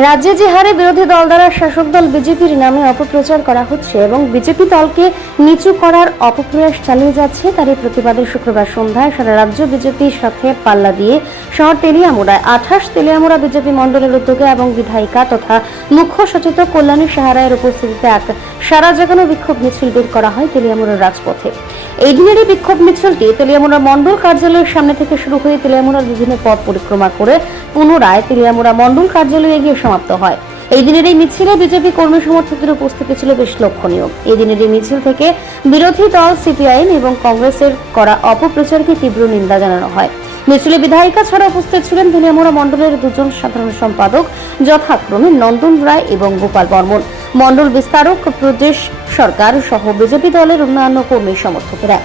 রাজ্যে যে হারে বিরোধী দল দ্বারা শাসক দল বিজেপির নামে অপপ্রচার করা হচ্ছে এবং বিজেপি দলকে নিচু করার অপপ্রয়াস চালিয়ে যাচ্ছে, তারই প্রতিবাদে শুক্রবার সন্ধ্যায় সারা রাজ্য বিজেপির সাথে পাল্লা দিয়ে শহর তেলিয়ামুড়ায়। আঠাশ তেলিয়ামুড়া বিজেপি মণ্ডলের উদ্যোগে এবং বিধায়িকা তথা মুখ্য সচেতক কল্যাণী সাহারায়ের উপস্থিতিতে এক সারা জাগানো বিক্ষোভ মিছিল বের করা হয় তেলিয়ামুড়ার রাজপথে। এই দিনের এই বিক্ষোভ মিছিলটি তেলিয়ামুড়া মণ্ডল কার্যালয়ের সামনে থেকে শুরু হয়ে তেলিয়ামুড়ার বিভিন্ন পথ পরিক্রমা করে পুনরায় তেলিয়ামুড়া মণ্ডল কার্যালয়ে গিয়ে সমাপ্ত হয়। এই দিনের এই মিছিলে বিজেপি কর্মী সমর্থকদের উপস্থিতি ছিল বেশ লক্ষণীয়। এই দিনের এই মিছিল থেকে বিরোধী দল, সিপিআইএম এবং কংগ্রেসের করা অপপ্রচারকে তীব্র নিন্দা জানানো হয়। মিছিলে বিধায়িকা ছাড়া উপস্থিত ছিলেন তেলিয়ামুড়া মণ্ডলের দুজন সাধারণ সম্পাদক যথাক্রমে নন্দন রায় এবং গোপাল বর্মন। মণ্ডল বিস্তারক প্রদেশ সরকার সহ বিজেপি দলের অন্যান্য কর্মী সমর্থকেরা।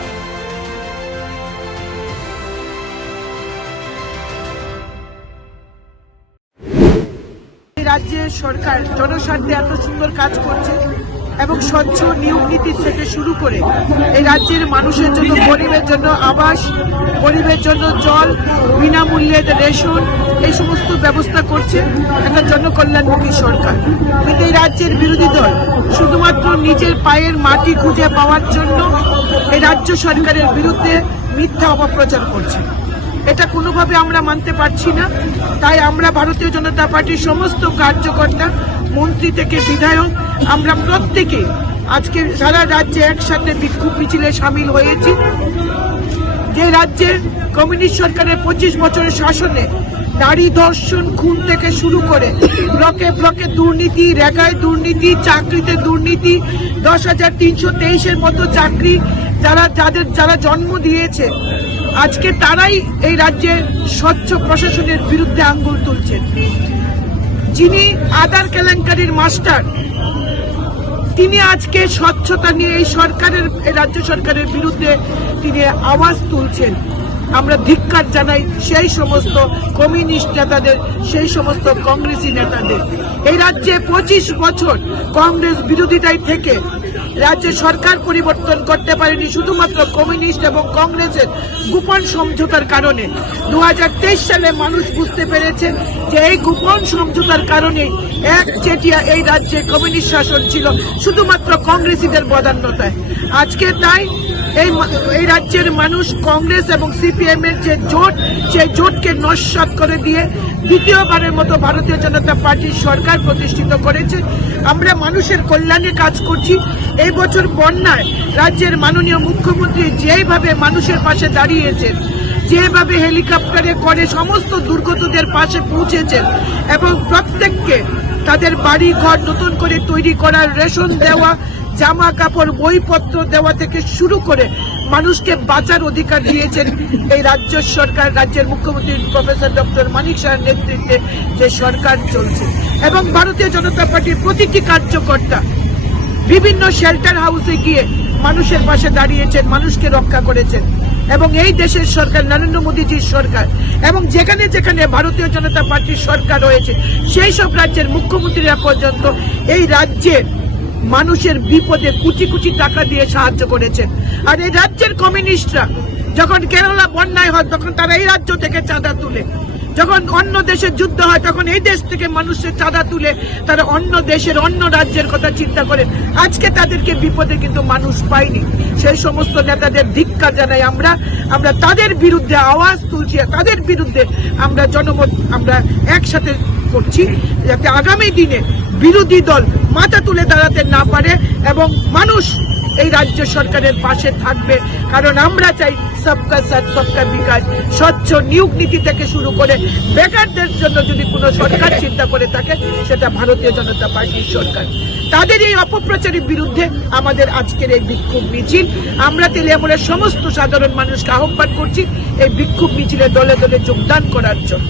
রাজ্যের সরকার জনস্বার্থে এত সুন্দর কাজ করছে এবং স্বচ্ছ নিয়োগ নীতি থেকে শুরু করে এই রাজ্যের মানুষের জন্য, গরিবের জন্য আবাস, গরিবের জন্য জল, বিনামূল্যে রেশন, এই সমস্ত ব্যবস্থা করছে একটা জনকল্যাণমুখী সরকার। কিন্তু এই রাজ্যের বিরোধী দল শুধুমাত্র নিজের পায়ের মাটি খুঁজে পাওয়ার জন্য এই রাজ্য সরকারের বিরুদ্ধে মিথ্যা অপপ্রচার করছে। এটা কোনোভাবে আমরা মানতে পারছি না। তাই আমরা ভারতীয় জনতা পার্টির সমস্ত কার্যকর্তা, মন্ত্রী থেকে বিধায়ক, আমরা প্রত্যেকে আজকে সারা রাজ্যে একসাথে বিক্ষোভ মিছিলে সামিল হয়েছি। যে রাজ্যে কমিউনিস্ট সরকারের পঁচিশ বছরের শাসনে নারী ধর্ষণ, খুন থেকে শুরু করে ব্লকে ব্লকে দুর্নীতি রেগায় দুর্নীতি, চাকরিতে দুর্নীতি, দশ হাজার তিনশো তেইশের মতো চাকরি যারা, যাদের, যারা জন্ম দিয়েছে আজকে তারাই এই রাজ্যে স্বচ্ছ প্রশাসনের বিরুদ্ধে আঙ্গুল তুলছেন। যিনি আদার কেলেঙ্কারির মাস্টার, তিনি আজকে স্বচ্ছতা নিয়ে এই সরকারের রাজ্য সরকারের বিরুদ্ধে তিনি আওয়াজ তুলছেন। আমরা ধিক্কার জানাই সেই সমস্ত কমিউনিস্ট নেতাদের, সেই সমস্ত কংগ্রেসি নেতাদের। এই রাজ্যে পঁচিশ বছর কংগ্রেস বিরোধিতায় থেকে রাজ্যে সরকার পরিবর্তন করতে পারেনি, শুধুমাত্র কমিউনিস্ট এবং কংগ্রেসের গোপন সমঝোতার কারণে। দু হাজার তেইশ সালে মানুষ বুঝতে পেরেছেন যে এই গোপন সমঝোতার কারণে এক চেটিয়া এই রাজ্যে কমিউনিস্ট শাসন ছিল, শুধুমাত্র কংগ্রেসীদের বদান্যতায়। আজকে তাই এই এই রাজ্যের মানুষ কংগ্রেস এবং সিপিএম এর যে জোট সেই জোটকে নস্বাত করে দিয়ে দ্বিতীয়বারের মতো ভারতীয় জনতা পার্টির সরকার প্রতিষ্ঠিত করেছে। আমরা মানুষের কল্যাণে কাজ করছি। এই বছর বন্যায় রাজ্যের মাননীয় মুখ্যমন্ত্রী যেভাবে মানুষের পাশে দাঁড়িয়েছেন, যেভাবে হেলিকপ্টারে করে সমস্ত দুর্গতদের পাশে পৌঁছেছেন এবং প্রত্যেককে তাদের বাড়ি ঘর নতুন করে তৈরি করার রেশন দেওয়া জামা কাপড়, বইপত্র দেওয়া থেকে শুরু করে মানুষকে বাঁচার অধিকার দিয়েছেন এই রাজ্য সরকার, রাজ্যের মুখ্যমন্ত্রী প্রফেসর ডক্টর মানিক শাহের নেতৃত্বে যে সরকার চলছে। এবং ভারতীয় জনতা পার্টির প্রতিটি কার্যকর্তা বিভিন্ন শেল্টার হাউসে গিয়ে মানুষের পাশে দাঁড়িয়েছেন, মানুষকে রক্ষা করেছেন। এবং এই দেশের সরকার, নরেন্দ্র মোদীজির সরকার এবং যেখানে যেখানে ভারতীয় জনতা পার্টির সরকার রয়েছে, সেই সব রাজ্যের মুখ্যমন্ত্রীরা পর্যন্ত এই রাজ্যের মানুষের বিপদে কুচি কুচি টাকা দিয়ে সাহায্য করেছেন। আর এই রাজ্যের কমিউনিস্টরা যখন কেরালা বন্যায় হয়, তখন তারা এই রাজ্য থেকে চাঁদা তুলে। যখন অন্য দেশের যুদ্ধ হয়, তখন এই দেশ থেকে মানুষের চাঁদা তুলে তারা অন্য দেশের, অন্য রাজ্যের কথা চিন্তা করে। আজকে তাদেরকে বিপদে কিন্তু মানুষ পায়নি। সেই সমস্ত নেতাদের ধিক্কার জানাই আমরা। আমরা তাদের বিরুদ্ধে আওয়াজ তুলছি তাদের বিরুদ্ধে আমরা জনমত, আমরা একসাথে করছি যাতে আগামী দিনে বিরোধী দল মাথা তুলে দাঁড়াতে না পারে এবং মানুষ এই রাজ্য সরকারের পাশে থাকবে। কারণ আমরা চাই সবকা সাথ, সবকা বিকাশ, স্বচ্ছ নিয়োগ নীতি থেকে শুরু করে বেকারদের জন্য যদি কোনো সরকার চিন্তা করে থাকে, সেটা ভারতীয় জনতা পার্টির সরকার। তাদের এই অপপ্রচারের বিরুদ্ধে আমাদের আজকের এই বিক্ষোভ মিছিল। আমরা তেলিয়ামুড়ের সমস্ত সাধারণ মানুষকে আহ্বান করছি এই বিক্ষোভ মিছিলে দলে দলে যোগদান করার জন্য।